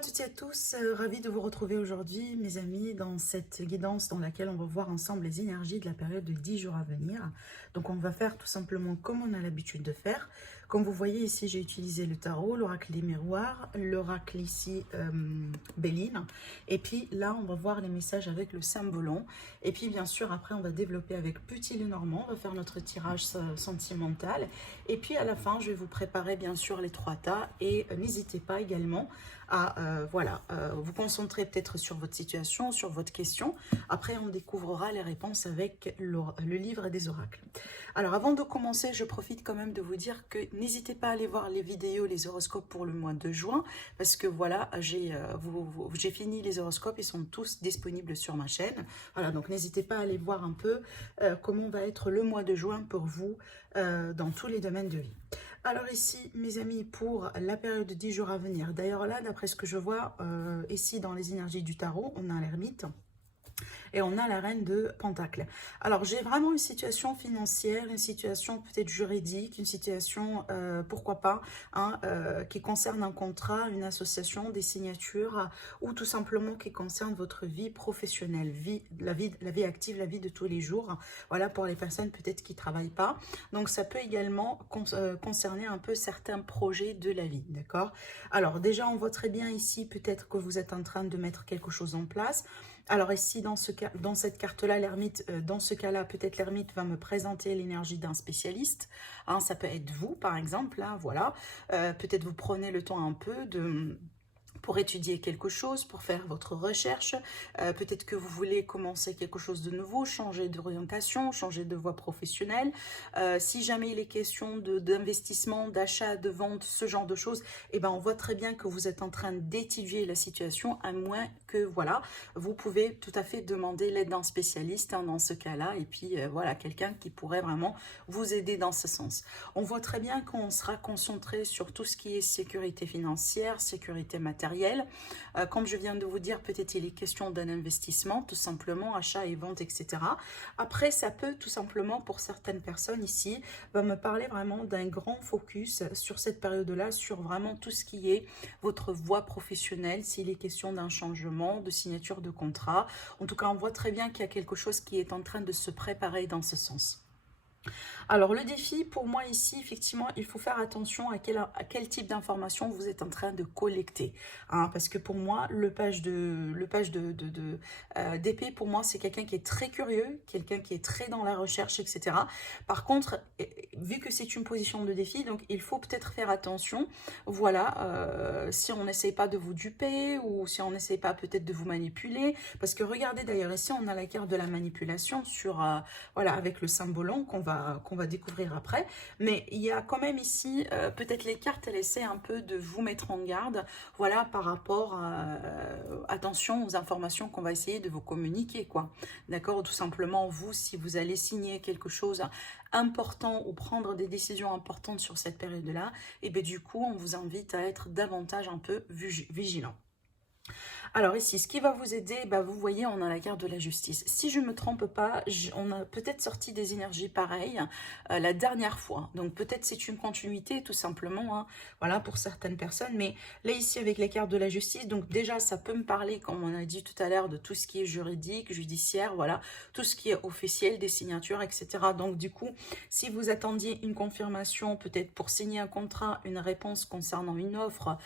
à toutes et à tous, ravie de vous retrouver aujourd'hui mes amis dans cette guidance dans laquelle on va voir ensemble les énergies de la période de 10 jours à venir. Donc on va faire tout simplement comme on a l'habitude de faire. Comme vous voyez ici, j'ai utilisé le tarot, l'oracle des miroirs, l'oracle ici Béline. Et puis là, on va voir les messages avec le symbolon. Et puis bien sûr, après, on va développer avec Petit Lenormand. On va faire notre tirage sentimental. Et puis à la fin, je vais vous préparer bien sûr les 3 tas. Et n'hésitez pas également à vous concentrer peut-être sur votre situation, sur votre question. Après, on découvrira les réponses avec le livre des oracles. Alors, avant de commencer, je profite quand même de vous dire que n'hésitez pas à aller voir les vidéos, les horoscopes pour le mois de juin, parce que voilà, j'ai fini les horoscopes, ils sont tous disponibles sur ma chaîne. Voilà, donc n'hésitez pas à aller voir un peu comment va être le mois de juin pour vous dans tous les domaines de vie. Alors ici, mes amis, pour la période de 10 jours à venir, d'ailleurs là, d'après ce que je vois, ici dans les énergies du tarot, on a l'ermite et on a la reine de Pentacle. Alors j'ai vraiment une situation financière, une situation peut-être juridique, une situation, pourquoi pas, hein, qui concerne un contrat, une association, des signatures, ou tout simplement qui concerne votre vie professionnelle, la vie active, la vie de tous les jours. Voilà, pour les personnes peut-être qui ne travaillent pas. Donc ça peut également concerner un peu certains projets de la vie, d'accord? Alors déjà, on voit très bien ici peut-être que vous êtes en train de mettre quelque chose en place. Alors ici, dans cette carte-là, l'ermite, dans ce cas-là, peut-être l'ermite va me présenter l'énergie d'un spécialiste. Hein, ça peut être vous, par exemple, là, voilà. Peut-être vous prenez le temps un peu pour étudier quelque chose, pour faire votre recherche. Peut-être que vous voulez commencer quelque chose de nouveau, changer d'orientation, changer de voie professionnelle. Si jamais il est question d'investissement, d'achat, de vente, ce genre de choses, eh ben on voit très bien que vous êtes en train d'étudier la situation, à moins que, voilà, vous pouvez tout à fait demander l'aide d'un spécialiste, hein, dans ce cas-là, et puis voilà, quelqu'un qui pourrait vraiment vous aider dans ce sens. On voit très bien qu'on sera concentré sur tout ce qui est sécurité financière, sécurité matérielle. Comme je viens de vous dire, peut-être il est question d'un investissement, tout simplement, achat et vente, etc. Après, ça peut tout simplement, pour certaines personnes ici, va me parler vraiment d'un grand focus sur cette période-là, sur vraiment tout ce qui est votre voie professionnelle, s'il est question d'un changement, de signature de contrat. En tout cas, on voit très bien qu'il y a quelque chose qui est en train de se préparer dans ce sens. Alors le défi pour moi ici, effectivement, il faut faire attention à quel type d'informations vous êtes en train de collecter, hein, parce que pour moi, le page d'épée, pour moi, c'est quelqu'un qui est très curieux, quelqu'un qui est très dans la recherche, etc. Par contre, vu que c'est une position de défi, donc il faut peut-être faire attention, voilà, si on n'essaye pas de vous duper, ou si on n'essaye pas peut-être de vous manipuler, parce que regardez d'ailleurs, ici on a la carte de la manipulation sur, voilà, avec le symbolon qu'on va découvrir après, mais il y a quand même ici, peut-être les cartes, elles essaient un peu de vous mettre en garde, voilà, par rapport à, attention aux informations qu'on va essayer de vous communiquer, quoi, d'accord, ou tout simplement, vous, si vous allez signer quelque chose important ou prendre des décisions importantes sur cette période-là, et bien du coup, on vous invite à être davantage un peu vigilant. Alors ici, ce qui va vous aider, bah, vous voyez, on a la carte de la justice. Si je ne me trompe pas, on a peut-être sorti des énergies pareilles la dernière fois. Donc peut-être c'est une continuité tout simplement, hein, voilà, pour certaines personnes. Mais là ici, avec les cartes de la justice, donc déjà ça peut me parler, comme on a dit tout à l'heure, de tout ce qui est juridique, judiciaire, voilà, tout ce qui est officiel, des signatures, etc. Donc du coup, si vous attendiez une confirmation, peut-être pour signer un contrat, une réponse concernant une offre,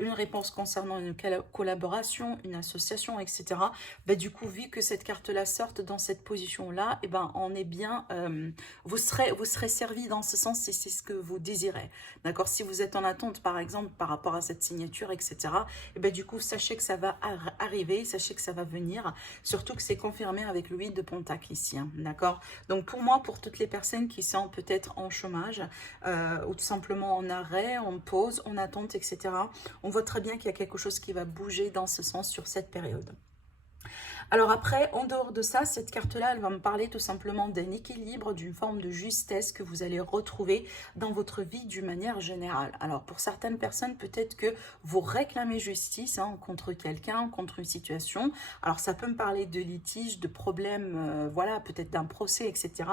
une réponse concernant une collaboration, une association, etc. Ben, du coup, vu que cette carte-là sorte dans cette position-là, et ben, on est bien, vous serez servi dans ce sens si c'est ce que vous désirez. D'accord? Si vous êtes en attente, par exemple, par rapport à cette signature, etc., et ben, du coup, sachez que ça va arriver, sachez que ça va venir, surtout que c'est confirmé avec le 8 de Pentacle ici. Hein, d'accord? Donc, pour moi, pour toutes les personnes qui sont peut-être en chômage, ou tout simplement en arrêt, en pause, en attente, etc., on voit très bien qu'il y a quelque chose qui va bouger dans ce sens sur cette période. Alors après, en dehors de ça, cette carte-là, elle va me parler tout simplement d'un équilibre, d'une forme de justesse que vous allez retrouver dans votre vie d'une manière générale. Alors pour certaines personnes, peut-être que vous réclamez justice contre quelqu'un, contre une situation. Alors ça peut me parler de litige, de problèmes, voilà, peut-être d'un procès, etc.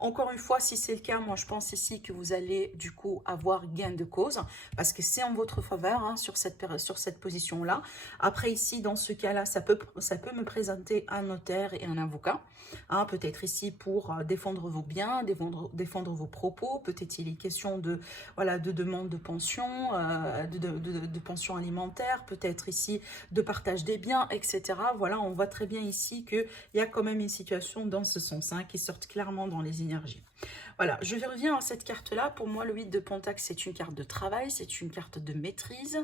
Encore une fois, si c'est le cas, moi je pense ici que vous allez du coup avoir gain de cause parce que c'est en votre faveur sur cette position-là. Après ici, dans ce cas-là, ça peut me présenter un notaire et un avocat. Peut-être ici pour défendre vos biens, défendre vos propos. Peut-être il est question de, voilà, de demande de pension, de pension alimentaire. Peut-être ici de partage des biens, etc. Voilà, on voit très bien ici qu'il y a quand même une situation dans ce sens qui sort clairement dans les énergies. Voilà, je reviens à cette carte-là. Pour moi, le 8 de Pentacle, c'est une carte de travail, c'est une carte de maîtrise,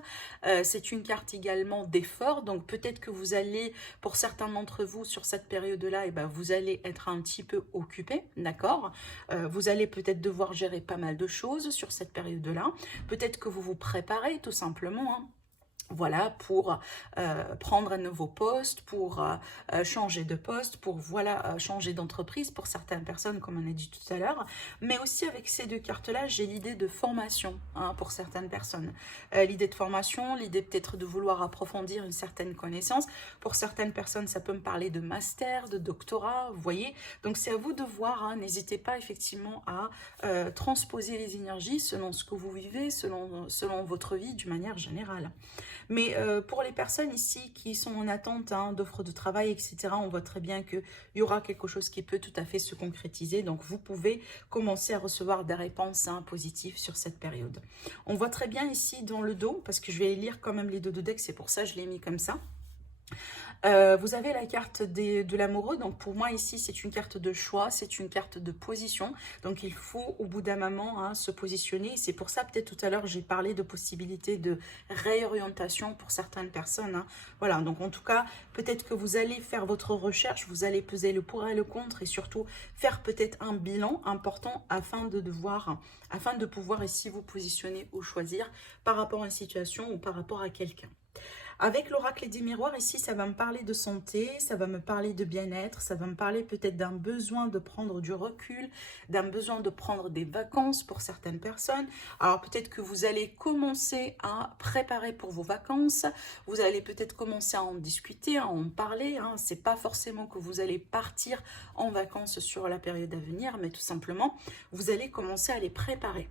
c'est une carte également d'effort. Donc, peut-être que vous allez, pour certains d'entre vous, sur cette période-là, vous allez être un petit peu occupé, d'accord. Vous allez peut-être devoir gérer pas mal de choses sur cette période-là. Peut-être que vous vous préparez tout simplement, voilà, pour prendre un nouveau poste, pour changer de poste, pour voilà, changer d'entreprise pour certaines personnes, comme on a dit tout à l'heure. Mais aussi avec ces deux cartes-là, j'ai l'idée de formation pour certaines personnes. L'idée de formation, l'idée peut-être de vouloir approfondir une certaine connaissance. Pour certaines personnes, ça peut me parler de master, de doctorat, vous voyez. Donc c'est à vous de voir, n'hésitez pas effectivement à transposer les énergies selon ce que vous vivez, selon votre vie d'une manière générale. Mais pour les personnes ici qui sont en attente d'offres de travail, etc., on voit très bien qu'il y aura quelque chose qui peut tout à fait se concrétiser. Donc, vous pouvez commencer à recevoir des réponses positives sur cette période. On voit très bien ici dans le dos, parce que je vais lire quand même les deux de deck, c'est pour ça que je l'ai mis comme ça. Vous avez la carte de l'amoureux, donc pour moi ici c'est une carte de choix, c'est une carte de position, donc il faut au bout d'un moment se positionner. C'est pour ça peut-être tout à l'heure j'ai parlé de possibilités de réorientation pour certaines personnes. Voilà, donc en tout cas peut-être que vous allez faire votre recherche, vous allez peser le pour et le contre et surtout faire peut-être un bilan important afin de pouvoir ici vous positionner ou choisir par rapport à une situation ou par rapport à quelqu'un. Avec l'oracle des miroirs, ici, ça va me parler de santé, ça va me parler de bien-être, ça va me parler peut-être d'un besoin de prendre du recul, d'un besoin de prendre des vacances pour certaines personnes. Alors peut-être que vous allez commencer à préparer pour vos vacances, vous allez peut-être commencer à en discuter, à en parler. C'est pas forcément que vous allez partir en vacances sur la période à venir, mais tout simplement, vous allez commencer à les préparer.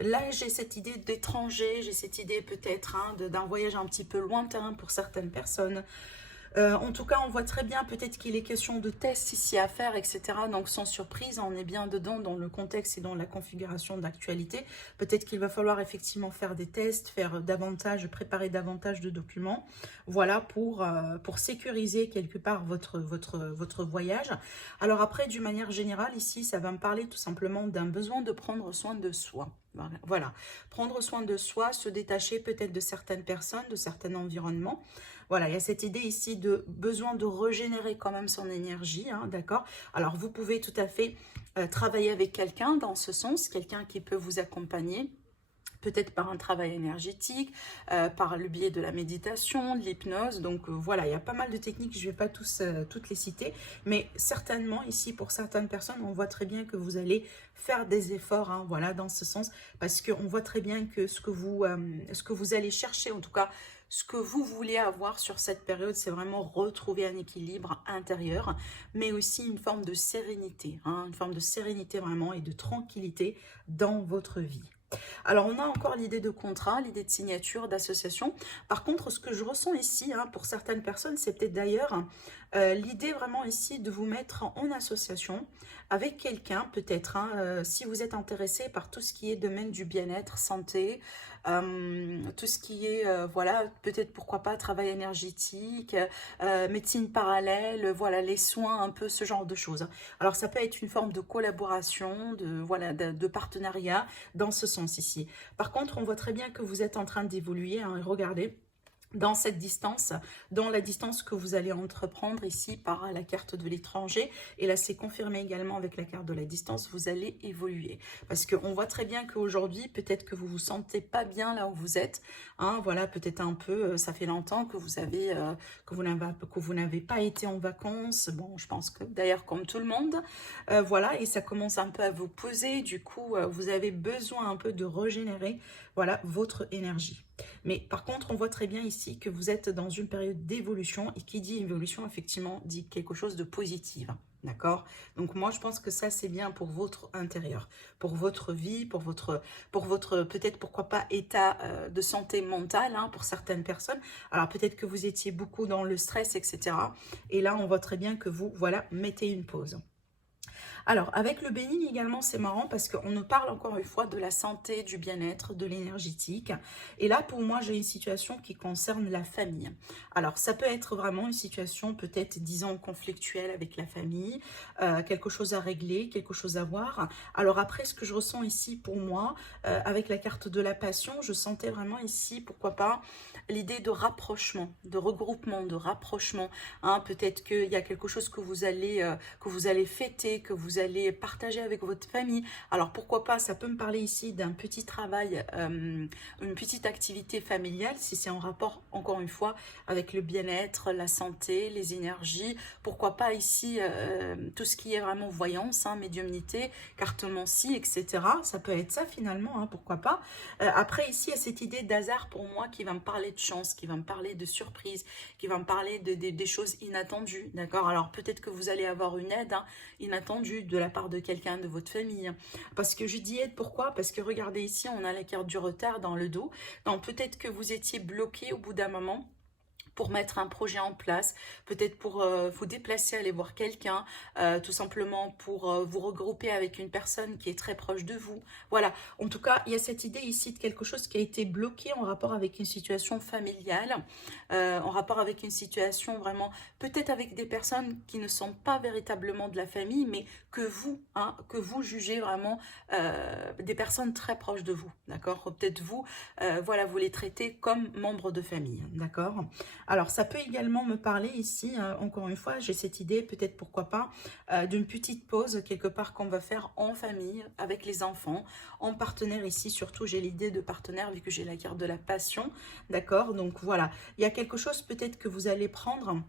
Là, j'ai cette idée d'étranger, j'ai cette idée peut-être d'un voyage un petit peu lointain pour certaines personnes. En tout cas, on voit très bien peut-être qu'il est question de tests ici à faire, etc. Donc, sans surprise, on est bien dedans dans le contexte et dans la configuration d'actualité. Peut-être qu'il va falloir effectivement faire des tests, préparer davantage de documents. Voilà, pour sécuriser quelque part votre voyage. Alors après, d'une manière générale, ici, ça va me parler tout simplement d'un besoin de prendre soin de soi. Voilà, prendre soin de soi, se détacher peut-être de certaines personnes, de certains environnements. Voilà, il y a cette idée ici de besoin de régénérer quand même son énergie, d'accord? Alors, vous pouvez tout à fait travailler avec quelqu'un dans ce sens, quelqu'un qui peut vous accompagner, peut-être par un travail énergétique, par le biais de la méditation, de l'hypnose. Donc voilà, il y a pas mal de techniques, je ne vais pas toutes les citer, mais certainement ici, pour certaines personnes, on voit très bien que vous allez faire des efforts, voilà, dans ce sens, parce qu'on voit très bien que ce que vous allez chercher, en tout cas, ce que vous voulez avoir sur cette période, c'est vraiment retrouver un équilibre intérieur, mais aussi une forme de sérénité, une forme de sérénité vraiment et de tranquillité dans votre vie. Alors, on a encore l'idée de contrat, l'idée de signature, d'association. Par contre, ce que je ressens ici, pour certaines personnes, c'est peut-être d'ailleurs l'idée vraiment ici de vous mettre en association avec quelqu'un, peut-être, si vous êtes intéressé par tout ce qui est domaine du bien-être, santé, tout ce qui est, voilà, peut-être pourquoi pas travail énergétique, médecine parallèle, voilà, les soins, un peu ce genre de choses. Alors, ça peut être une forme de collaboration, de partenariat dans ce sens ici. Par contre, on voit très bien que vous êtes en train d'évoluer, regardez. dans cette distance, dans la distance que vous allez entreprendre ici par la carte de l'étranger. Et là, c'est confirmé également avec la carte de la distance, vous allez évoluer. Parce qu'on voit très bien qu'aujourd'hui, peut-être que vous vous sentez pas bien là où vous êtes. Hein, voilà, peut-être un peu, ça fait longtemps que vous avez, que vous n'avez pas été en vacances. Bon, je pense que d'ailleurs, comme tout le monde, voilà, et ça commence un peu à vous peser. Du coup, vous avez besoin un peu de régénérer, voilà, votre énergie. Mais par contre, on voit très bien ici que vous êtes dans une période d'évolution, et qui dit évolution, effectivement, dit quelque chose de positif. D'accord? Donc moi, je pense que ça, c'est bien pour votre intérieur, pour votre vie, pour votre peut-être, pourquoi pas, état de santé mentale, hein, pour certaines personnes. Alors peut-être que vous étiez beaucoup dans le stress, etc. Et là, on voit très bien que vous, voilà, mettez une pause. Alors, avec le bénin également, c'est marrant parce qu'on nous parle encore une fois de la santé, du bien-être, de l'énergétique. Et là, pour moi, j'ai une situation qui concerne la famille. Alors, ça peut être vraiment une situation peut-être, disons, conflictuelle avec la famille, quelque chose à régler, quelque chose à voir. Alors après, ce que je ressens ici pour moi, avec la carte de la passion, je sentais vraiment ici, pourquoi pas, l'idée de rapprochement, de regroupement, de rapprochement. Hein, peut-être qu'il y a quelque chose que vous allez fêter, que vous allez partager avec votre famille. Alors pourquoi pas, ça peut me parler ici d'un petit travail, une petite activité familiale, si c'est en rapport, encore une fois, avec le bien-être, la santé, les énergies. Pourquoi pas ici, tout ce qui est vraiment voyance, hein, médiumnité, cartomancie, etc. Ça peut être ça finalement, hein, pourquoi pas. Après ici, il y a cette idée d'hasard pour moi qui va me parler de chance, qui va me parler de surprise, qui va me parler des choses inattendues, d'accord? Alors peut-être que vous allez avoir une aide, hein, inattendue de la part de quelqu'un de votre famille. Parce que je dis aide, pourquoi? Parce que regardez ici, on a la carte du retard dans le dos. Donc peut-être que vous étiez bloqué au bout d'un moment pour mettre un projet en place, peut-être pour vous déplacer, aller voir quelqu'un, tout simplement pour vous regrouper avec une personne qui est très proche de vous. Voilà, en tout cas, il y a cette idée ici de quelque chose qui a été bloqué en rapport avec une situation familiale, en rapport avec une situation vraiment, peut-être avec des personnes qui ne sont pas véritablement de la famille, mais que vous jugez vraiment des personnes très proches de vous, d'accord? Peut-être vous, voilà, vous les traitez comme membres de famille, d'accord? Alors, ça peut également me parler ici, encore une fois, j'ai cette idée, peut-être pourquoi pas, d'une petite pause quelque part qu'on va faire en famille, avec les enfants, en partenaire ici, surtout j'ai l'idée de partenaire vu que j'ai la carte de la passion, d'accord? Donc voilà, il y a quelque chose peut-être que vous allez prendre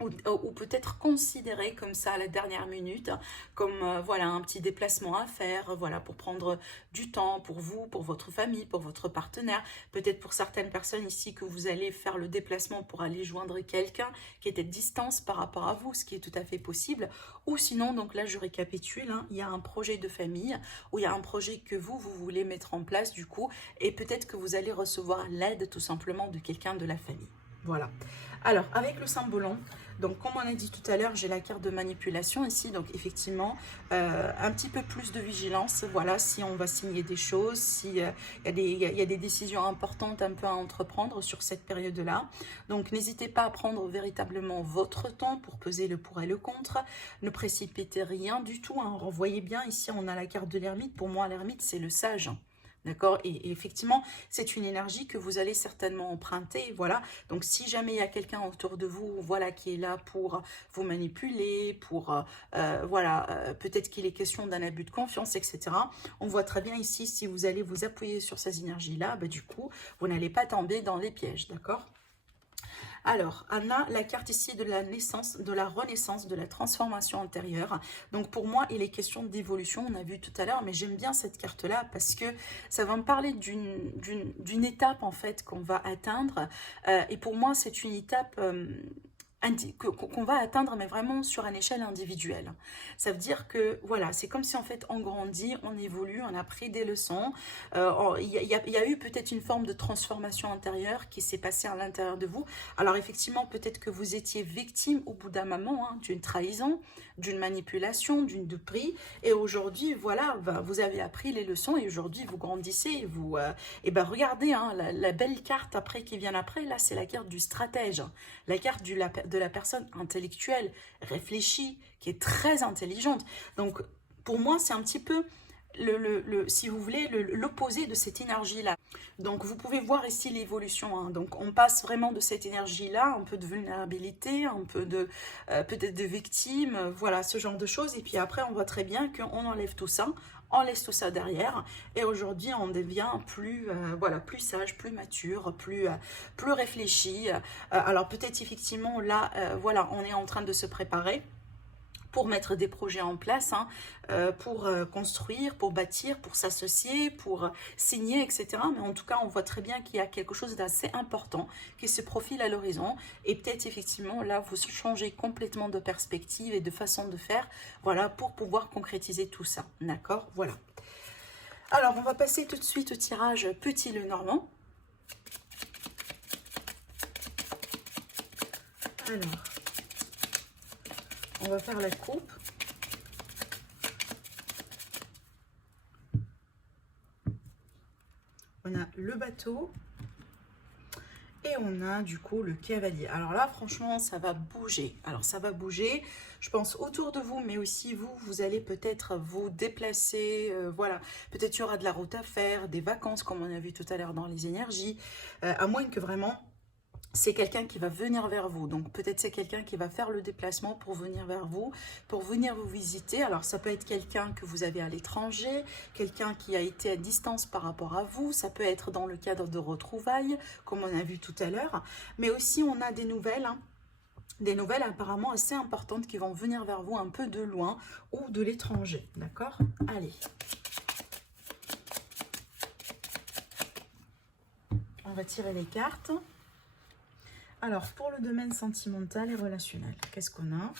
ou peut-être considéré comme ça à la dernière minute, comme voilà, un petit déplacement à faire, voilà, pour prendre du temps pour vous, pour votre famille, pour votre partenaire. Peut-être pour certaines personnes ici que vous allez faire le déplacement pour aller joindre quelqu'un qui est à distance par rapport à vous, ce qui est tout à fait possible. Ou sinon, donc là je récapitule, hein, il y a un projet de famille, ou il y a un projet que vous voulez mettre en place du coup, et peut-être que vous allez recevoir l'aide tout simplement de quelqu'un de la famille. Voilà. Alors, avec le symbolon, donc comme on a dit tout à l'heure, j'ai la carte de manipulation ici, donc effectivement, un petit peu plus de vigilance, voilà, si on va signer des choses, si il y a des décisions importantes un peu à entreprendre sur cette période-là. Donc n'hésitez pas à prendre véritablement votre temps pour peser le pour et le contre, ne précipitez rien du tout, hein. Voyez bien, ici on a la carte de l'ermite, pour moi l'ermite c'est le sage. D'accord, et effectivement, c'est une énergie que vous allez certainement emprunter, voilà. Donc, si jamais il y a quelqu'un autour de vous, voilà, qui est là pour vous manipuler, pour, voilà, peut-être qu'il est question d'un abus de confiance, etc. On voit très bien ici, si vous allez vous appuyer sur ces énergies-là, bah, du coup, vous n'allez pas tomber dans les pièges, d'accord? Alors, Anna, la carte ici de la naissance, de la renaissance, de la transformation intérieure. Donc, pour moi, il est question d'évolution, on a vu tout à l'heure, mais j'aime bien cette carte-là parce que ça va me parler d'une étape, en fait, qu'on va atteindre. Et pour moi, c'est une étape qu'on va atteindre, mais vraiment sur une échelle individuelle. Ça veut dire que, voilà, c'est comme si en fait on grandit, on évolue, on a pris des leçons. Il y a eu peut-être une forme de transformation intérieure qui s'est passée à l'intérieur de vous. Alors effectivement, peut-être que vous étiez victime au bout d'un moment, hein, d'une trahison, d'une manipulation, d'une duperie. Et aujourd'hui, voilà, ben, vous avez appris les leçons et aujourd'hui vous grandissez. Et ben regardez, hein, la belle carte après qui vient après, là c'est la carte du stratège. La carte de la personne intellectuelle, réfléchie, qui est très intelligente. Donc, pour moi, c'est un petit peu si vous voulez, l'opposé de cette énergie-là. Donc, vous pouvez voir ici l'évolution. Hein. Donc, on passe vraiment de cette énergie-là, un peu de vulnérabilité, un peu de peut-être de victime, voilà, ce genre de choses. Et puis après, on voit très bien qu'on enlève tout ça, on laisse tout ça derrière. Et aujourd'hui, on devient plus, voilà, plus sage, plus mature, plus réfléchi. Alors, peut-être effectivement, là, voilà, on est en train de se préparer pour mettre des projets en place, hein, pour construire, pour bâtir, pour s'associer, pour signer, etc. Mais en tout cas, on voit très bien qu'il y a quelque chose d'assez important qui se profile à l'horizon. Et peut-être effectivement, là, vous changez complètement de perspective et de façon de faire, voilà, pour pouvoir concrétiser tout ça. D'accord? Voilà. Alors, on va passer tout de suite au tirage Petit Lenormand. Alors, on va faire la coupe. On a le bateau. Et on a du coup le cavalier. Alors là, franchement, ça va bouger. Alors ça va bouger, je pense, autour de vous, mais aussi vous allez peut-être vous déplacer. Voilà, peut-être il y aura de la route à faire, des vacances, comme on a vu tout à l'heure dans les énergies. À moins que vraiment... c'est quelqu'un qui va venir vers vous. Donc, peut-être c'est quelqu'un qui va faire le déplacement pour venir vers vous, pour venir vous visiter. Alors, ça peut être quelqu'un que vous avez à l'étranger, quelqu'un qui a été à distance par rapport à vous. Ça peut être dans le cadre de retrouvailles, comme on a vu tout à l'heure. Mais aussi, on a des nouvelles, hein, des nouvelles apparemment assez importantes qui vont venir vers vous un peu de loin ou de l'étranger. D'accord? Allez. On va tirer les cartes. Alors, pour le domaine sentimental et relationnel, qu'est-ce qu'on a?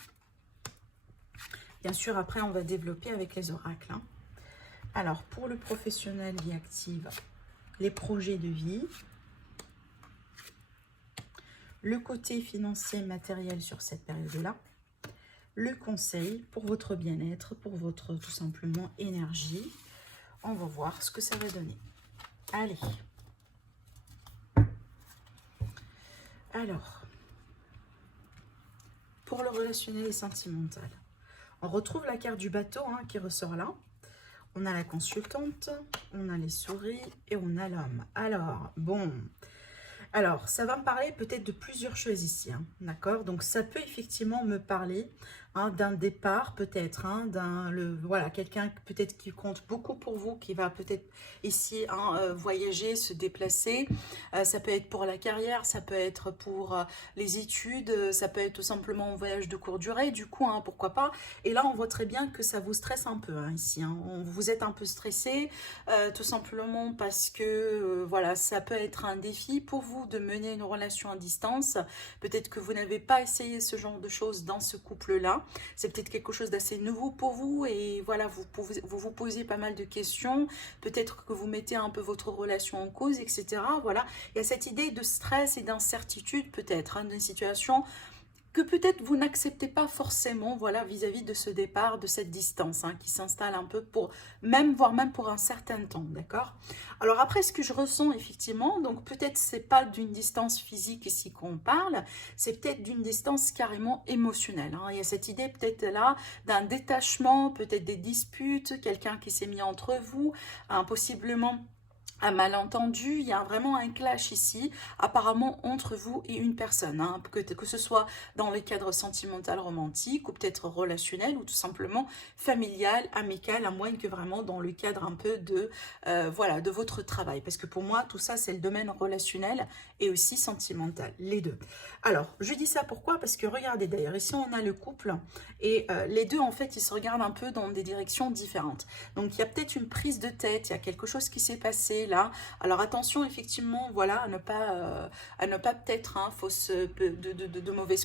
Bien sûr, après, on va développer avec les oracles. Hein. Alors, pour le professionnel, vie active, les projets de vie, le côté financier, matériel sur cette période-là, le conseil pour votre bien-être, pour votre, tout simplement, énergie. On va voir ce que ça va donner. Allez. Alors, pour le relationnel et sentimental, on retrouve la carte du bateau hein, qui ressort là. On a la consultante, on a les souris et on a l'homme. Alors, bon, alors ça va me parler peut-être de plusieurs choses ici, hein, d'accord? Donc ça peut effectivement me parler hein, d'un départ peut-être, hein, voilà, quelqu'un peut-être qui compte beaucoup pour vous, qui va peut-être ici hein, voyager, se déplacer. Ça peut être pour la carrière, ça peut être pour les études, ça peut être tout simplement un voyage de courte durée, du coup, hein, pourquoi pas. Et là, on voit très bien que ça vous stresse un peu hein, ici. Hein. Vous êtes un peu stressé, tout simplement parce que, voilà, ça peut être un défi pour vous de mener une relation à distance. Peut-être que vous n'avez pas essayé ce genre de choses dans ce couple-là. C'est peut-être quelque chose d'assez nouveau pour vous et voilà, vous vous posez pas mal de questions. Peut-être que vous mettez un peu votre relation en cause, etc. Voilà, il y a cette idée de stress et d'incertitude peut-être, hein, d'une situation que peut-être vous n'acceptez pas forcément, voilà, vis-à-vis de ce départ, de cette distance, hein, qui s'installe un peu pour, voire même pour un certain temps, d'accord? Alors après, ce que je ressens effectivement, donc peut-être c'est pas d'une distance physique ici qu'on parle, c'est peut-être d'une distance carrément émotionnelle, hein. Il y a cette idée peut-être là d'un détachement, peut-être des disputes, quelqu'un qui s'est mis entre vous, hein, possiblement un malentendu, il y a vraiment un clash ici, apparemment entre vous et une personne, hein, que ce soit dans le cadre sentimental, romantique, ou peut-être relationnel, ou tout simplement familial, amical, à moins que vraiment dans le cadre un peu de, voilà, de votre travail. Parce que pour moi, tout ça, c'est le domaine relationnel et aussi sentimental, les deux. Alors, je dis ça pourquoi? Parce que regardez, d'ailleurs, ici, on a le couple, et les deux, en fait, ils se regardent un peu dans des directions différentes. Donc, il y a peut-être une prise de tête, il y a quelque chose qui s'est passé là. Alors attention effectivement, voilà, à ne pas peut-être hein, faute de mauvaise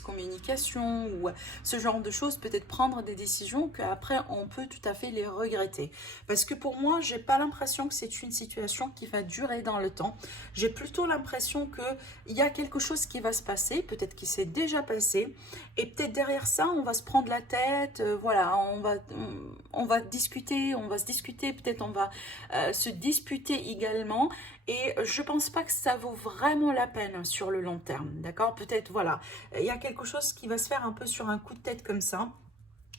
communication ou ce genre de choses, peut-être prendre des décisions qu'après on peut tout à fait les regretter. Parce que pour moi, j'ai pas l'impression que c'est une situation qui va durer dans le temps. J'ai plutôt l'impression que il y a quelque chose qui va se passer, peut-être qui s'est déjà passé, et peut-être derrière ça, on va se prendre la tête, voilà, on va discuter, peut-être on va se disputer également, et je pense pas que ça vaut vraiment la peine sur le long terme, d'accord? Peut-être, voilà, il y a quelque chose qui va se faire un peu sur un coup de tête comme ça.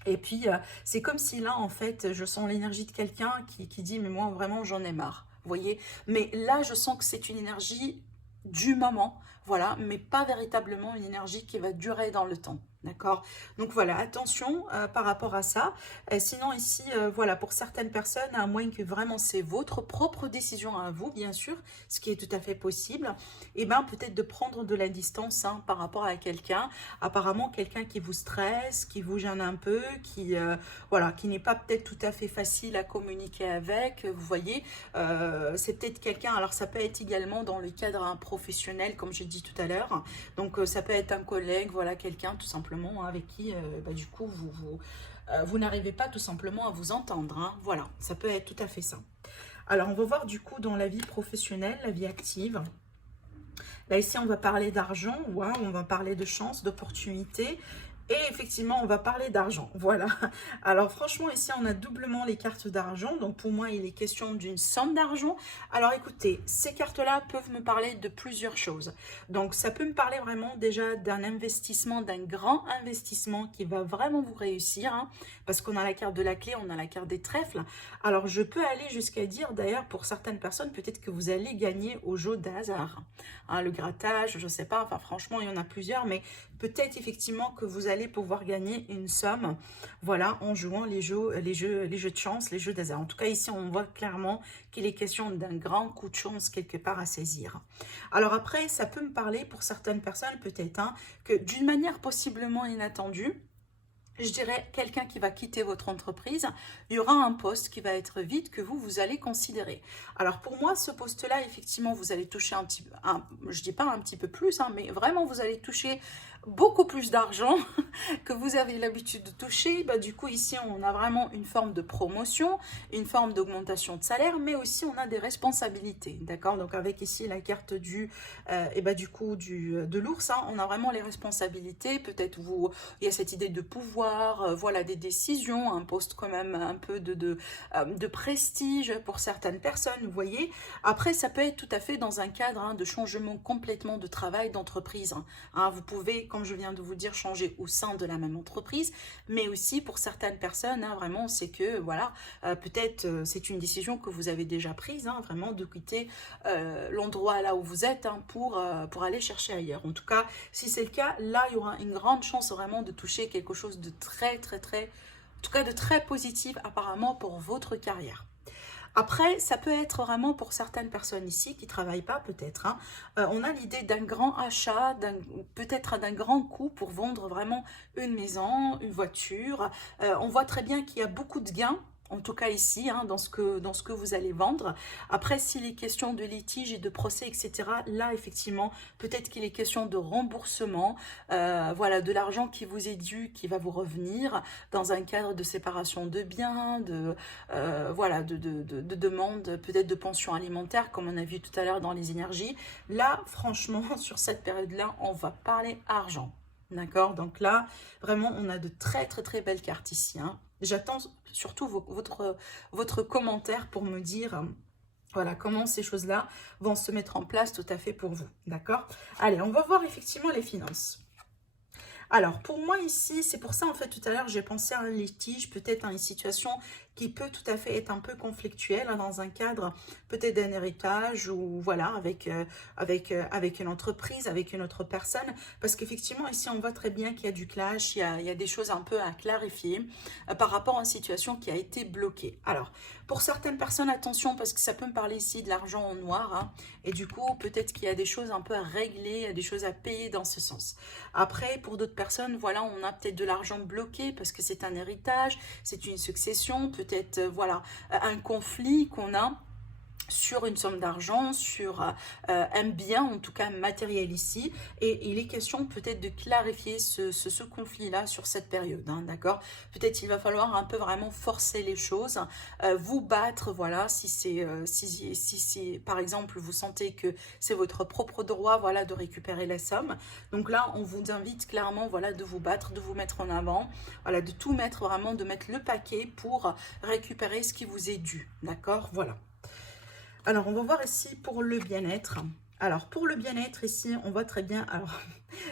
Et puis, c'est comme si là, en fait, je sens l'énergie de quelqu'un qui dit, mais moi, vraiment, j'en ai marre. Vous voyez? Mais là, je sens que c'est une énergie du moment, voilà, mais pas véritablement une énergie qui va durer dans le temps. D'accord? Donc voilà, attention par rapport à ça. Sinon ici, voilà, pour certaines personnes, à moins que vraiment c'est votre propre décision à vous, bien sûr, ce qui est tout à fait possible, et bien peut-être de prendre de la distance hein, par rapport à quelqu'un, apparemment quelqu'un qui vous stresse, qui vous gêne un peu, voilà, qui n'est pas peut-être tout à fait facile à communiquer avec, vous voyez, c'est peut-être quelqu'un, alors ça peut être également dans le cadre hein, professionnel, comme j'ai dit tout à l'heure, donc ça peut être un collègue, voilà, quelqu'un tout simplement avec qui, du coup, vous n'arrivez pas tout simplement à vous entendre. Hein. Voilà, ça peut être tout à fait ça. Alors, on va voir du coup dans la vie professionnelle, la vie active. Là, ici, on va parler d'argent, ouais, on va parler de chance, d'opportunité. Et effectivement, on va parler d'argent. Voilà. Alors, franchement, ici, on a doublement les cartes d'argent. Donc, pour moi, il est question d'une somme d'argent. Alors, écoutez, ces cartes-là peuvent me parler de plusieurs choses. Donc, ça peut me parler vraiment déjà d'un investissement, d'un grand investissement qui va vraiment vous réussir. Hein, parce qu'on a la carte de la clé, on a la carte des trèfles. Alors, je peux aller jusqu'à dire, d'ailleurs, pour certaines personnes, peut-être que vous allez gagner au jeu de hasard. Hein, le grattage, je ne sais pas. Enfin, franchement, il y en a plusieurs. Mais peut-être effectivement que vous allez pouvoir gagner une somme, voilà, en jouant les jeux de chance, les jeux d'hasard. En tout cas, ici, on voit clairement qu'il est question d'un grand coup de chance quelque part à saisir. Alors après, ça peut me parler pour certaines personnes peut-être hein, que d'une manière possiblement inattendue, je dirais quelqu'un qui va quitter votre entreprise, il y aura un poste qui va être vide que vous allez considérer. Alors pour moi, ce poste-là, effectivement, vous allez toucher un petit peu, je dis pas un petit peu plus, hein, mais vraiment vous allez toucher beaucoup plus d'argent que vous avez l'habitude de toucher. Bah, du coup, ici, on a vraiment une forme de promotion, une forme d'augmentation de salaire, mais aussi on a des responsabilités, d'accord? Donc avec ici la carte du de l'ours, hein, on a vraiment les responsabilités. Peut-être il y a cette idée de pouvoir, voilà, des décisions, un poste quand même un peu de prestige pour certaines personnes, vous voyez. Après, ça peut être tout à fait dans un cadre hein, de changement complètement de travail, d'entreprise. Hein, vous pouvez, comme je viens de vous dire, changer au sein de la même entreprise, mais aussi pour certaines personnes, hein, vraiment, c'est que, voilà, peut-être c'est une décision que vous avez déjà prise, hein, vraiment, de quitter l'endroit là où vous êtes hein, pour aller chercher ailleurs. En tout cas, si c'est le cas, là, il y aura une grande chance vraiment de toucher quelque chose de très, en tout cas de très positif apparemment pour votre carrière. Après, ça peut être vraiment pour certaines personnes ici qui ne travaillent pas peut-être. Hein, on a l'idée d'un grand achat, peut-être d'un grand coup pour vendre vraiment une maison, une voiture. On voit très bien qu'il y a beaucoup de gains. En tout cas ici, hein, dans ce que vous allez vendre. Après, s'il est question de litige et de procès, etc., là, effectivement, peut-être qu'il est question de remboursement, voilà, de l'argent qui vous est dû, qui va vous revenir dans un cadre de séparation de biens, voilà, de demande, peut-être de pension alimentaire, comme on a vu tout à l'heure dans les énergies. Là, franchement, sur cette période-là, on va parler argent. D'accord? Donc là, vraiment, on a de très, très belles cartes ici. Hein. J'attends surtout votre commentaire pour me dire voilà, comment ces choses-là vont se mettre en place tout à fait pour vous. D'accord? Allez, on va voir effectivement les finances. Alors, pour moi ici, c'est pour ça en fait tout à l'heure, j'ai pensé à un litige, peut-être à une situation qui peut tout à fait être un peu conflictuelle hein, dans un cadre peut-être d'un héritage ou voilà, avec une entreprise, avec une autre personne. Parce qu'effectivement, ici, on voit très bien qu'il y a du clash, il y a des choses un peu à clarifier par rapport à une situation qui a été bloquée. Alors, pour certaines personnes, attention, parce que ça peut me parler ici de l'argent en noir. Hein, et du coup, peut-être qu'il y a des choses un peu à régler, des choses à payer dans ce sens. Après, pour d'autres personnes, voilà, on a peut-être de l'argent bloqué parce que c'est un héritage, c'est une succession, peut-être, voilà, un conflit qu'on a sur une somme d'argent, sur un bien, en tout cas matériel ici. Et il est question peut-être de clarifier ce conflit-là sur cette période, hein, d'accord? Peut-être il va falloir un peu vraiment forcer les choses, vous battre, voilà, si c'est par exemple, vous sentez que c'est votre propre droit, voilà, de récupérer la somme. Donc là, on vous invite clairement, voilà, de vous battre, de vous mettre en avant, voilà, de tout mettre vraiment, de mettre le paquet pour récupérer ce qui vous est dû, d'accord? Voilà. Alors, on va voir ici pour le bien-être. Alors, pour le bien-être, ici, on voit très bien. Alors,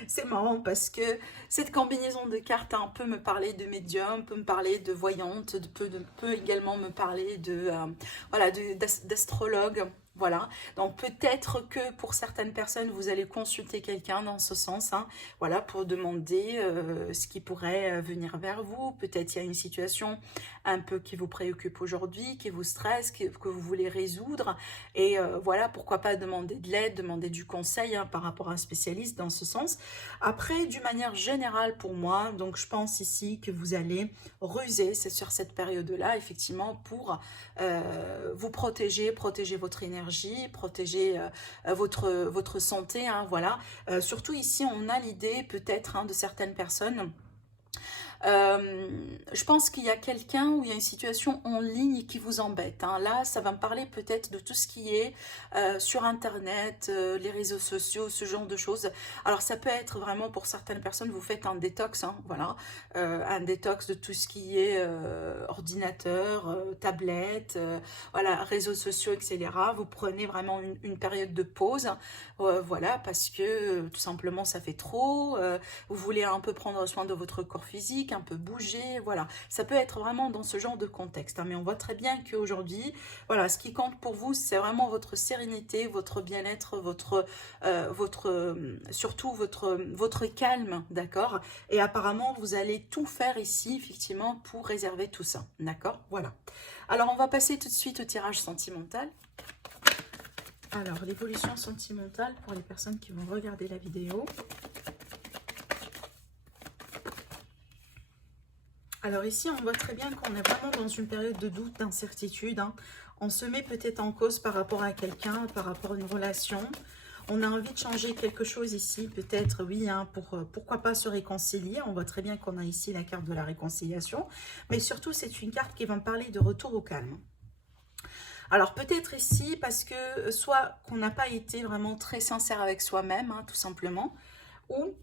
c'est marrant parce que cette combinaison de cartes peut me parler de médium, peut me parler de voyante, peut également me parler de, voilà, d'astrologue. Voilà, donc peut-être que pour certaines personnes, vous allez consulter quelqu'un dans ce sens, hein, voilà, pour demander ce qui pourrait venir vers vous. Peut-être il y a une situation un peu qui vous préoccupe aujourd'hui, qui vous stresse, que vous voulez résoudre. Et voilà, pourquoi pas demander de l'aide, demander du conseil hein, par rapport à un spécialiste dans ce sens. Après, d'une manière générale pour moi, donc je pense ici que vous allez ruser, c'est sur cette période-là, effectivement, pour vous protéger, protéger votre énergie, protéger votre santé, hein, voilà. Surtout ici, on a l'idée peut-être hein, de certaines personnes. Je pense qu'il y a quelqu'un ou il y a une situation en ligne qui vous embête. Hein. Là, ça va me parler peut-être de tout ce qui est sur Internet, les réseaux sociaux, ce genre de choses. Alors, ça peut être vraiment pour certaines personnes, vous faites un détox, hein, voilà, un détox de tout ce qui est ordinateur, tablette, voilà, réseaux sociaux, etc. Vous prenez vraiment une période de pause, voilà, parce que tout simplement, ça fait trop. Vous voulez un peu prendre soin de votre corps physique, un peu bouger, voilà. Ça peut être vraiment dans ce genre de contexte, hein, mais on voit très bien qu'aujourd'hui, voilà, ce qui compte pour vous, c'est vraiment votre sérénité, votre bien-être, surtout votre calme, d'accord? Et apparemment, vous allez tout faire ici, effectivement, pour réserver tout ça, d'accord? Voilà. Alors, on va passer tout de suite au tirage sentimental. Alors, l'évolution sentimentale pour les personnes qui vont regarder la vidéo. Alors ici, on voit très bien qu'on est vraiment dans une période de doute, d'incertitude. Hein. On se met peut-être en cause par rapport à quelqu'un, par rapport à une relation. On a envie de changer quelque chose ici, peut-être, oui, hein, pourquoi pas se réconcilier. On voit très bien qu'on a ici la carte de la réconciliation. Mais surtout, c'est une carte qui va me parler de retour au calme. Alors peut-être ici, parce que soit qu'on n'a pas été vraiment très sincère avec soi-même, hein, tout simplement, ou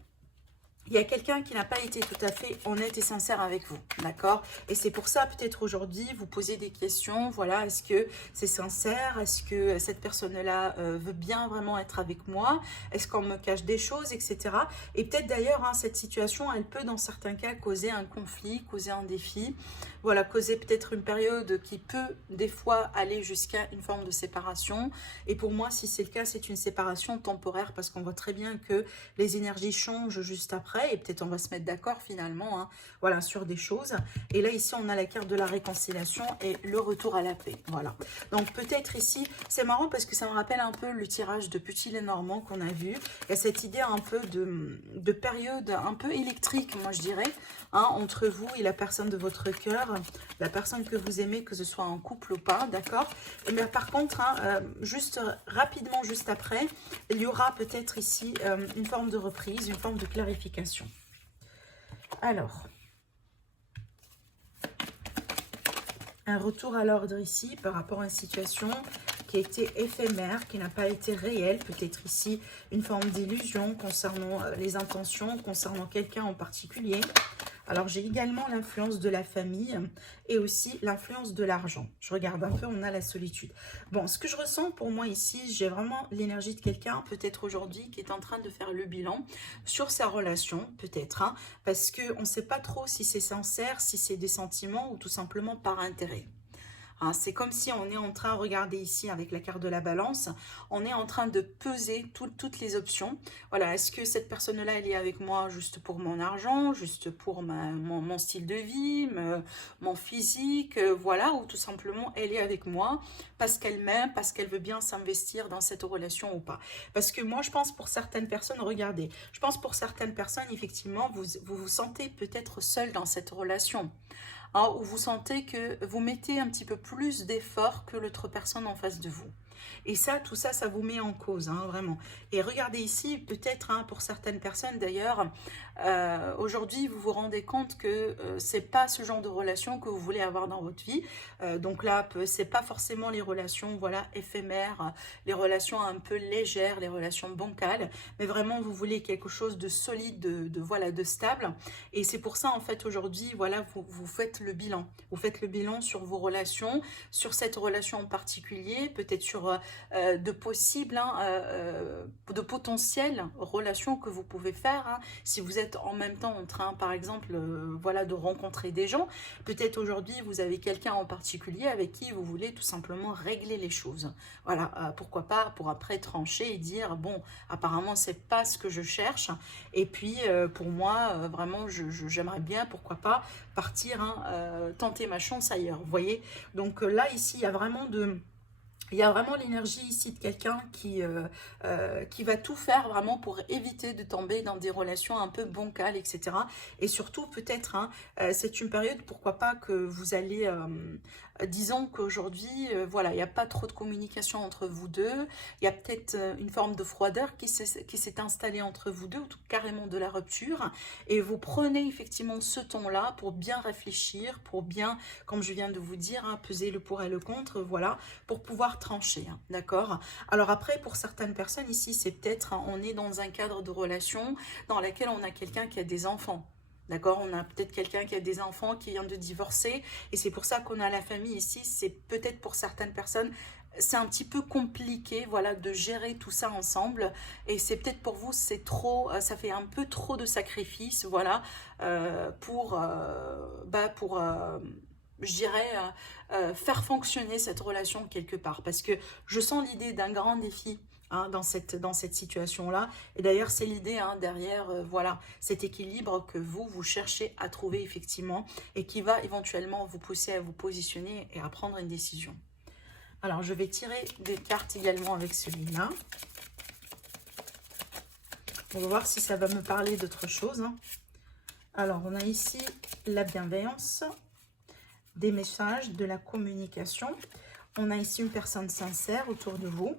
il y a quelqu'un qui n'a pas été tout à fait honnête et sincère avec vous, d'accord? Et c'est pour ça, peut-être aujourd'hui, vous posez des questions, voilà, est-ce que c'est sincère? Est-ce que cette personne-là veut bien vraiment être avec moi? Est-ce qu'on me cache des choses, etc. Et peut-être d'ailleurs, hein, cette situation, elle peut dans certains cas causer un conflit, causer un défi, voilà, causer peut-être une période qui peut des fois aller jusqu'à une forme de séparation. Et pour moi, si c'est le cas, c'est une séparation temporaire parce qu'on voit très bien que les énergies changent juste après. Et peut-être on va se mettre d'accord finalement, hein, voilà, sur des choses. Et là, ici, on a la carte de la réconciliation et le retour à la paix, voilà. Donc, peut-être ici, c'est marrant parce que ça me rappelle un peu le tirage de Petit Lenormand qu'on a vu. Il y a cette idée un peu de période un peu électrique, moi je dirais, hein, entre vous et la personne de votre cœur, la personne que vous aimez, que ce soit en couple ou pas, d'accord? Mais par contre, hein, juste rapidement, juste après, il y aura peut-être ici une forme de reprise, une forme de clarification. Alors, un retour à l'ordre ici par rapport à une situation qui a été éphémère, qui n'a pas été réelle, peut-être ici une forme d'illusion concernant les intentions, concernant quelqu'un en particulier. Alors, j'ai également l'influence de la famille et aussi l'influence de l'argent. Je regarde un peu, on a la solitude. Bon, ce que je ressens pour moi ici, j'ai vraiment l'énergie de quelqu'un, peut-être aujourd'hui, qui est en train de faire le bilan sur sa relation, peut-être, hein, parce qu'on ne sait pas trop si c'est sincère, si c'est des sentiments ou tout simplement par intérêt. Hein, c'est comme si on est en train, regardez ici avec la carte de la balance, on est en train de peser toutes les options. Voilà, est-ce que cette personne-là, elle est avec moi juste pour mon argent, juste pour mon style de vie, mon physique, voilà, ou tout simplement, elle est avec moi parce qu'elle m'aime, parce qu'elle veut bien s'investir dans cette relation ou pas. Parce que moi, je pense pour certaines personnes, regardez, je pense pour certaines personnes, effectivement, vous vous sentez peut-être seul dans cette relation. Hein, où vous sentez que vous mettez un petit peu plus d'effort que l'autre personne en face de vous. Et ça, tout ça, ça vous met en cause, hein, vraiment. Et regardez ici, peut-être, hein, pour certaines personnes d'ailleurs, aujourd'hui, vous vous rendez compte que c'est pas ce genre de relation que vous voulez avoir dans votre vie. Donc là, c'est pas forcément les relations, voilà, éphémères, les relations un peu légères, les relations bancales, mais vraiment, vous voulez quelque chose de solide, voilà, de stable. Et c'est pour ça, en fait, aujourd'hui, voilà, vous faites le bilan. Vous faites le bilan sur vos relations, sur cette relation en particulier, peut-être sur sur de possibles, de potentielles relations que vous pouvez faire. Si vous êtes en même temps en train, par exemple, voilà, de rencontrer des gens, peut-être aujourd'hui vous avez quelqu'un en particulier avec qui vous voulez tout simplement régler les choses. Voilà, pourquoi pas pour après trancher et dire bon, apparemment c'est pas ce que je cherche. Et puis pour moi, vraiment, j'aimerais bien, pourquoi pas, partir, tenter ma chance ailleurs. Vous voyez, donc là ici il y a vraiment l'énergie ici de quelqu'un qui va tout faire vraiment pour éviter de tomber dans des relations un peu bancales, etc. Et surtout, peut-être, c'est une période, pourquoi pas, que vous allez, disons qu'aujourd'hui, voilà, il n'y a pas trop de communication entre vous deux. Il y a peut-être une forme de froideur qui s'est installée entre vous deux, ou tout, carrément de la rupture. Et vous prenez effectivement ce temps-là pour bien réfléchir, pour bien, comme je viens de vous dire, peser le pour et le contre, voilà, pour pouvoir trancher, d'accord. Alors après, pour certaines personnes ici, c'est peut-être, on est dans un cadre de relation dans laquelle on a quelqu'un qui a des enfants. D'accord, on a peut-être quelqu'un qui a des enfants, qui vient de divorcer, et c'est pour ça qu'on a la famille ici. C'est peut-être pour certaines personnes, c'est un petit peu compliqué, voilà, de gérer tout ça ensemble. Et c'est peut-être pour vous, c'est trop, ça fait un peu trop de sacrifices, voilà, je dirais, faire fonctionner cette relation quelque part. Parce que je sens l'idée d'un grand défi, dans cette situation-là. Et d'ailleurs, c'est l'idée, derrière, voilà, cet équilibre que vous cherchez à trouver effectivement et qui va éventuellement vous pousser à vous positionner et à prendre une décision. Alors, je vais tirer des cartes également avec celui-là. On va voir si ça va me parler d'autre chose. Alors, on a ici la bienveillance, des messages, de la communication. On a ici une personne sincère autour de vous.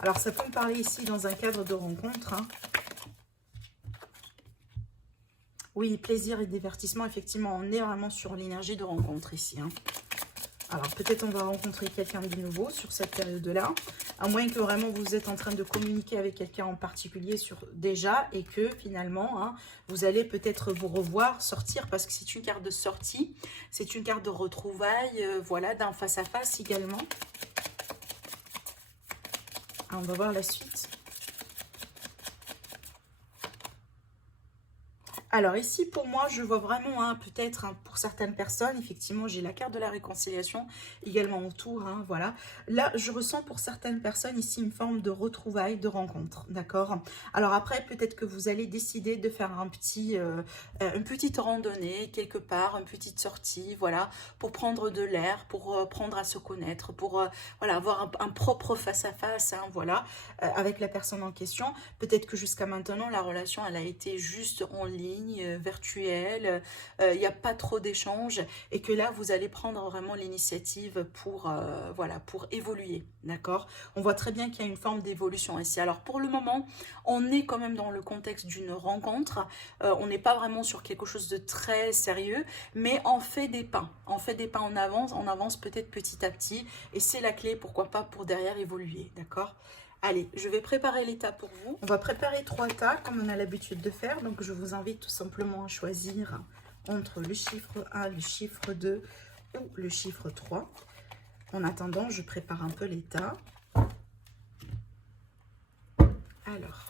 Alors, ça peut me parler ici dans un cadre de rencontre. Oui, plaisir et divertissement, effectivement, on est vraiment sur l'énergie de rencontre ici. Alors, peut-être on va rencontrer quelqu'un de nouveau sur cette période-là, à moins que vraiment vous êtes en train de communiquer avec quelqu'un en particulier déjà et que finalement, vous allez peut-être vous revoir, sortir, parce que c'est une carte de sortie, c'est une carte de retrouvailles, voilà, d'un face-à-face également. On va voir la suite. Alors ici, pour moi, je vois vraiment, peut-être pour certaines personnes, effectivement, j'ai la carte de la réconciliation également autour, voilà. Là, je ressens pour certaines personnes ici une forme de retrouvailles, de rencontre, d'accord? Alors après, peut-être que vous allez décider de faire une petite randonnée quelque part, une petite sortie, voilà, pour prendre de l'air, pour apprendre à se connaître, pour voilà, avoir un propre face-à-face, voilà, avec la personne en question. Peut-être que jusqu'à maintenant, la relation, elle a été juste en ligne, virtuelle, il n'y a pas trop d'échanges et que là vous allez prendre vraiment l'initiative pour voilà, pour évoluer, d'accord. On voit très bien qu'il y a une forme d'évolution ici. Alors pour le moment on est quand même dans le contexte d'une rencontre, on n'est pas vraiment sur quelque chose de très sérieux, mais on fait des pas, on avance peut-être petit à petit et c'est la clé, pourquoi pas, pour derrière évoluer, d'accord. Allez, je vais préparer les tas pour vous. On va préparer 3 tas comme on a l'habitude de faire. Donc, je vous invite tout simplement à choisir entre le chiffre 1, le chiffre 2 ou le chiffre 3. En attendant, je prépare un peu les tas. Alors,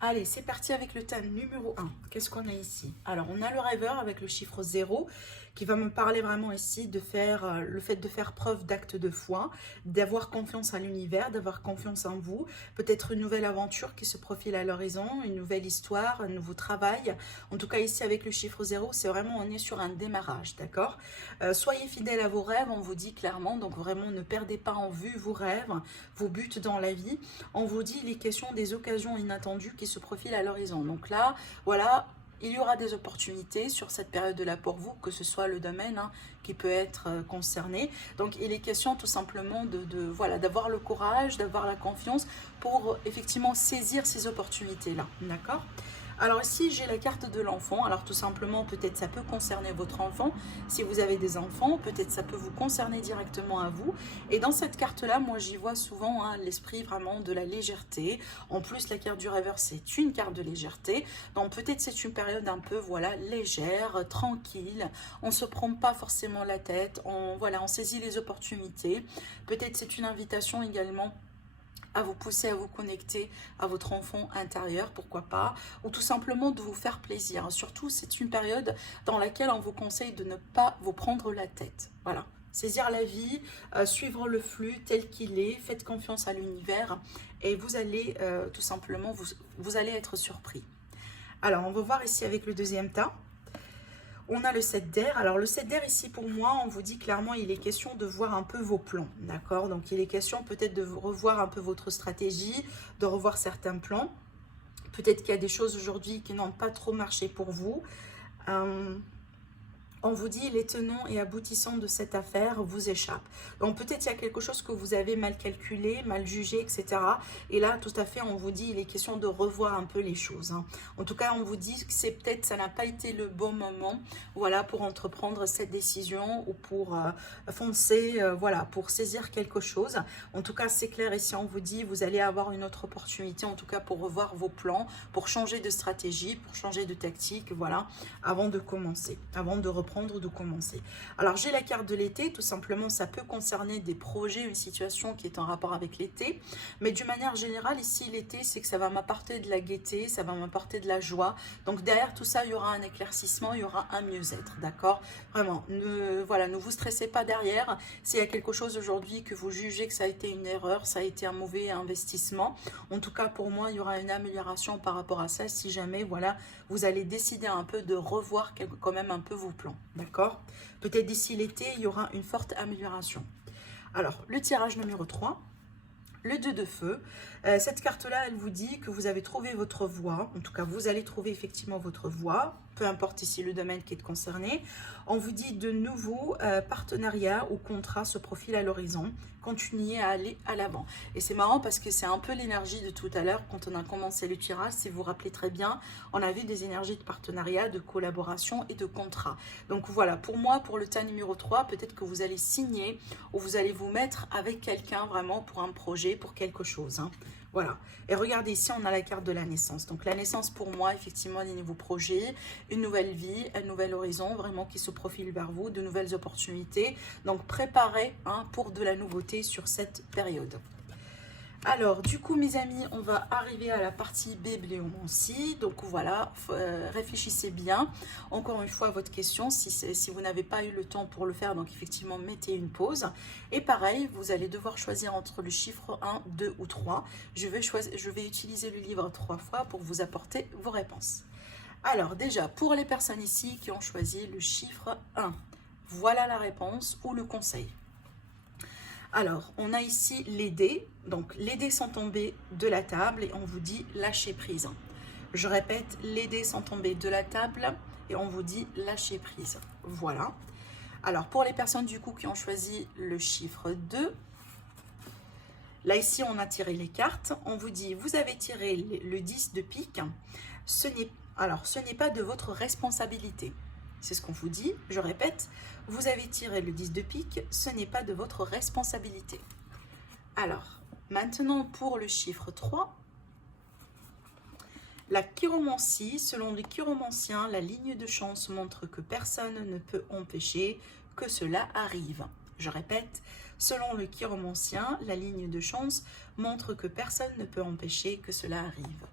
allez, c'est parti avec le tas numéro 1. Qu'est-ce qu'on a ici? Alors, on a le rêveur avec le chiffre 0 qui va me parler vraiment ici de faire le fait de faire preuve d'acte de foi, d'avoir confiance à l'univers, d'avoir confiance en vous. Peut-être une nouvelle aventure qui se profile à l'horizon, une nouvelle histoire, un nouveau travail. En tout cas, ici, avec le chiffre 0, c'est vraiment, on est sur un démarrage, d'accord? Soyez fidèles à vos rêves, on vous dit clairement. Donc, vraiment, ne perdez pas en vue vos rêves, vos buts dans la vie. On vous dit les questions des occasions inattendues qui se profilent à l'horizon. Donc là, voilà, il y aura des opportunités sur cette période-là pour vous, que ce soit le domaine qui peut être concerné. Donc, il est question tout simplement voilà, d'avoir le courage, d'avoir la confiance pour effectivement saisir ces opportunités-là. D'accord? Alors ici, j'ai la carte de l'enfant. Alors tout simplement, peut-être ça peut concerner votre enfant. Si vous avez des enfants, peut-être ça peut vous concerner directement à vous. Et dans cette carte-là, moi j'y vois souvent hein, l'esprit vraiment de la légèreté. En plus, la carte du rêveur, c'est une carte de légèreté. Donc peut-être c'est une période un peu voilà légère, tranquille. On ne se prend pas forcément la tête. Voilà, on saisit les opportunités. Peut-être c'est une invitation également à vous pousser à vous connecter à votre enfant intérieur, pourquoi pas, ou tout simplement de vous faire plaisir. Surtout, c'est une période dans laquelle on vous conseille de ne pas vous prendre la tête. Voilà, saisir la vie, suivre le flux tel qu'il est, faites confiance à l'univers et vous allez tout simplement, vous allez être surpris. Alors, on va voir ici avec le deuxième tas. On a le 7 d'air. Alors le 7 d'air ici pour moi, on vous dit clairement, il est question de voir un peu vos plans, d'accord? Donc il est question peut-être de revoir un peu votre stratégie, de revoir certains plans. Peut-être qu'il y a des choses aujourd'hui qui n'ont pas trop marché pour vous. On vous dit les tenants et aboutissants de cette affaire vous échappent. Donc peut-être il y a quelque chose que vous avez mal calculé, mal jugé, etc. Et là, tout à fait, on vous dit il est question de revoir un peu les choses. Hein. En tout cas, on vous dit que c'est peut-être ça n'a pas été le bon moment, voilà, pour entreprendre cette décision ou pour foncer, voilà, pour saisir quelque chose. En tout cas, c'est clair ici, on vous dit vous allez avoir une autre opportunité, en tout cas pour revoir vos plans, pour changer de stratégie, pour changer de tactique, voilà, avant de commencer, avant de reprendre de commencer. Alors j'ai la carte de l'été, tout simplement ça peut concerner des projets, une situation qui est en rapport avec l'été, mais d'une manière générale ici l'été c'est que ça va m'apporter de la gaieté, ça va m'apporter de la joie, donc derrière tout ça il y aura un éclaircissement, il y aura un mieux-être, d'accord? Vraiment, voilà, ne vous stressez pas derrière, s'il y a quelque chose aujourd'hui que vous jugez que ça a été une erreur, ça a été un mauvais investissement, en tout cas pour moi il y aura une amélioration par rapport à ça, si jamais voilà, vous allez décider un peu de revoir quand même un peu vos plans. D'accord? Peut-être d'ici l'été, il y aura une forte amélioration. Alors, le tirage numéro 3, le 2 de feu. Cette carte-là, elle vous dit que vous avez trouvé votre voie. En tout cas, vous allez trouver effectivement votre voie. Peu importe ici le domaine qui est concerné. On vous dit de nouveaux partenariats ou contrats se profilent à l'horizon. Continuez à aller à l'avant. Et c'est marrant parce que c'est un peu l'énergie de tout à l'heure quand on a commencé le tirage. Si vous vous rappelez très bien, on a vu des énergies de partenariat, de collaboration et de contrat. Donc voilà, pour moi, pour le tas numéro 3, peut-être que vous allez signer ou vous allez vous mettre avec quelqu'un vraiment pour un projet, pour quelque chose. Hein. Voilà. Et regardez ici, on a la carte de la naissance. Donc la naissance pour moi, effectivement, des nouveaux projets, une nouvelle vie, un nouvel horizon vraiment qui se profile vers vous, de nouvelles opportunités. Donc préparez hein, pour de la nouveauté sur cette période. Alors, du coup, mes amis, on va arriver à la partie bibliomancie. Donc, voilà, réfléchissez bien. Encore une fois, à votre question, si vous n'avez pas eu le temps pour le faire, donc effectivement, mettez une pause. Et pareil, vous allez devoir choisir entre le chiffre 1, 2 ou 3. Je vais utiliser le livre 3 fois pour vous apporter vos réponses. Alors, déjà, pour les personnes ici qui ont choisi le chiffre 1, voilà la réponse ou le conseil. Alors, on a ici les dés. Donc, les dés sont tombés de la table et on vous dit lâcher prise. Je répète, les dés sont tombés de la table et on vous dit lâcher prise. Voilà. Alors, pour les personnes du coup qui ont choisi le chiffre 2, là ici, on a tiré les cartes. On vous dit, vous avez tiré le 10 de pique. Ce n'est pas de votre responsabilité. C'est ce qu'on vous dit, je répète, vous avez tiré le 10 de pique, ce n'est pas de votre responsabilité. Alors, maintenant pour le chiffre 3, la chiromancie, selon les chiromanciens, la ligne de chance montre que personne ne peut empêcher que cela arrive. Je répète, selon le chiromancien, la ligne de chance montre que personne ne peut empêcher que cela arrive.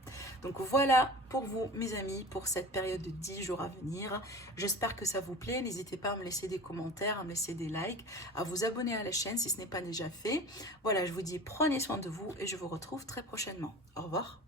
Donc voilà pour vous, mes amis, pour cette période de 10 jours à venir. J'espère que ça vous plaît. N'hésitez pas à me laisser des commentaires, à me laisser des likes, à vous abonner à la chaîne si ce n'est pas déjà fait. Voilà, je vous dis prenez soin de vous et je vous retrouve très prochainement. Au revoir.